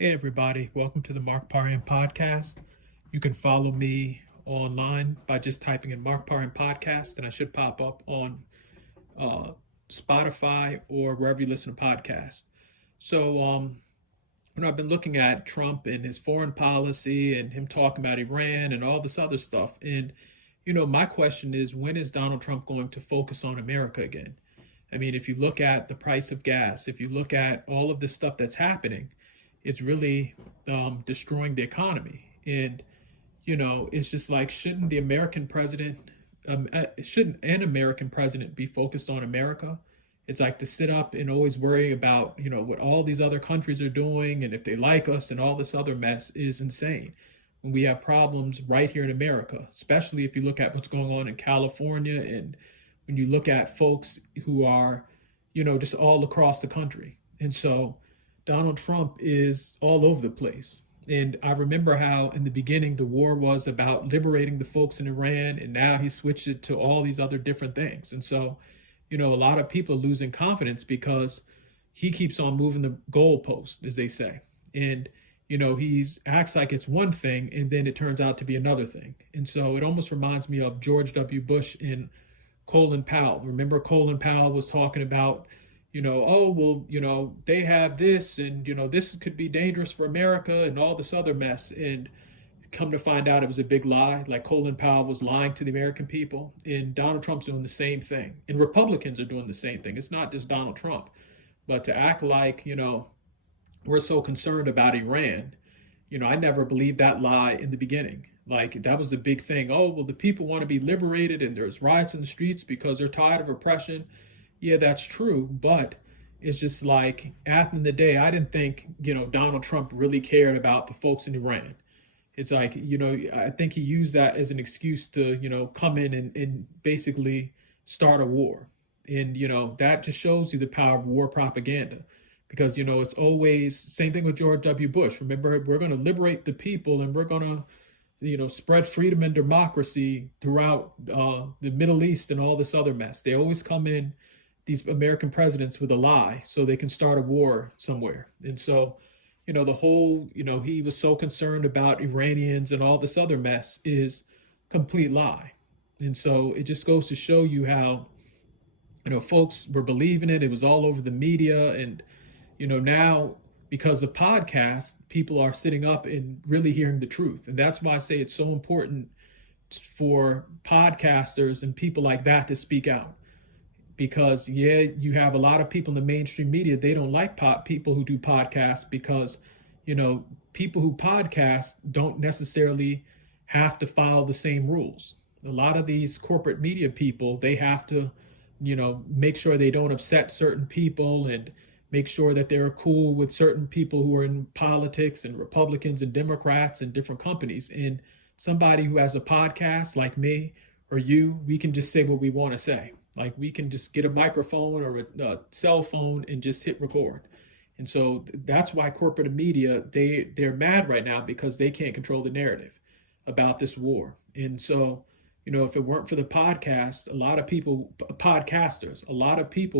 Hey everybody, welcome to the Mark Parham podcast. You can follow me online by just typing in Mark Parham podcast, and I should pop up on uh, Spotify or wherever you listen to podcasts. So, I've been looking at Trump and his foreign policy and him talking about Iran and all this other stuff. And, my question is, when is Donald Trump going to focus on America again? I mean, if you look at the price of gas, if you look at all of this stuff that's happening, it's really destroying the economy. And, it's just like, shouldn't an American president be focused on America? It's like to sit up and always worry about, what all these other countries are doing and if they like us and all this other mess is insane. When we have problems right here in America, especially if you look at what's going on in California and when you look at folks who are, just all across the country. And so Donald Trump is all over the place. And I remember how in the beginning the war was about liberating the folks in Iran, and now he switched it to all these other different things. And so, a lot of people are losing confidence because he keeps on moving the goalpost, as they say. And, he's acts like it's one thing and then it turns out to be another thing. And so it almost reminds me of George W. Bush in Colin Powell. Remember, Colin Powell was talking about, oh, well, they have this and, this could be dangerous for America and all this other mess. And come to find out it was a big lie. Like Colin Powell was lying to the American people. And Donald Trump's doing the same thing. And Republicans are doing the same thing. It's not just Donald Trump. But to act like, we're so concerned about Iran, I never believed that lie in the beginning. Like that was the big thing. Oh, well, the people want to be liberated and there's riots in the streets because they're tired of oppression. Yeah, that's true. But it's just like at the end of the day, I didn't think, Donald Trump really cared about the folks in Iran. It's like, I think he used that as an excuse to, come in and basically start a war. And, that just shows you the power of war propaganda because it's always same thing with George W. Bush. Remember, we're going to liberate the people and we're going to spread freedom and democracy throughout the Middle East and all this other mess. They always come in, these American presidents, with a lie so they can start a war somewhere. And so, the whole, he was so concerned about Iranians and all this other mess is complete lie. And so it just goes to show you how, folks were believing it. It was all over the media. And, now because of podcasts, people are sitting up and really hearing the truth. And that's why I say it's so important for podcasters and people like that to speak out. Because, yeah, you have a lot of people in the mainstream media, they don't like people who do podcasts because, people who podcast don't necessarily have to follow the same rules. A lot of these corporate media people, they have to, make sure they don't upset certain people and make sure that they're cool with certain people who are in politics and Republicans and Democrats and different companies. And somebody who has a podcast like me or you, we can just say what we want to say. Like we can just get a microphone or a cell phone and just hit record. And so that's why corporate media, they're mad right now because they can't control the narrative about this war. And so, if it weren't for the podcast, a lot of people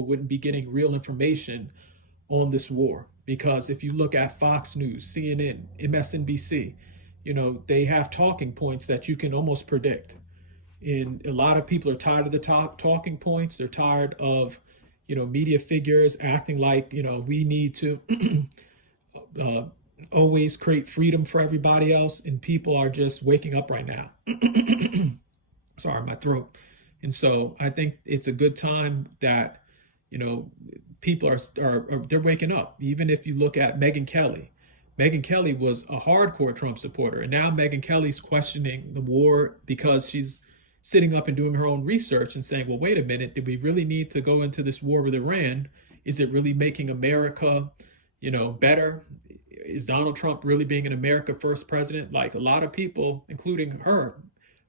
wouldn't be getting real information on this war. Because if you look at Fox News, CNN, MSNBC, they have talking points that you can almost predict. And a lot of people are tired of the talking points. They're tired of, media figures acting like, we need to always create freedom for everybody else. And people are just waking up right now. Sorry, my throat. And so I think it's a good time that, people are they're waking up. Even if you look at Megyn Kelly. Megyn Kelly was a hardcore Trump supporter. And now Megyn Kelly's questioning the war because she's sitting up and doing her own research and saying, well, wait a minute, did we really need to go into this war with Iran? Is it really making America, better? Is Donald Trump really being an America first president? Like a lot of people, including her,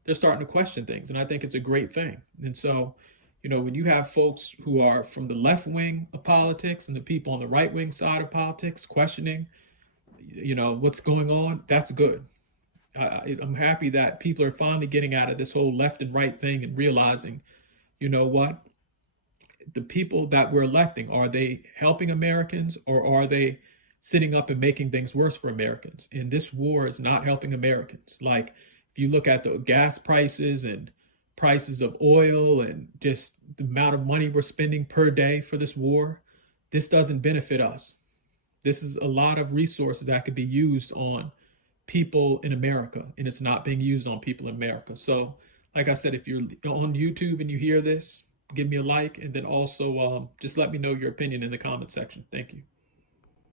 they're starting to question things. And I think it's a great thing. And so, when you have folks who are from the left wing of politics and the people on the right wing side of politics questioning, what's going on, that's good. I'm happy that people are finally getting out of this whole left and right thing and realizing, what? The people that we're electing, are they helping Americans or are they sitting up and making things worse for Americans. And this war is not helping Americans. Like, if you look at the gas prices and prices of oil and just the amount of money we're spending per day for this war, this doesn't benefit us. This is a lot of resources that could be used on people in America, and it's not being used on people in America. So, like I said, if you're on YouTube and you hear this, give me a like, and then also just let me know your opinion in the comment section. Thank you.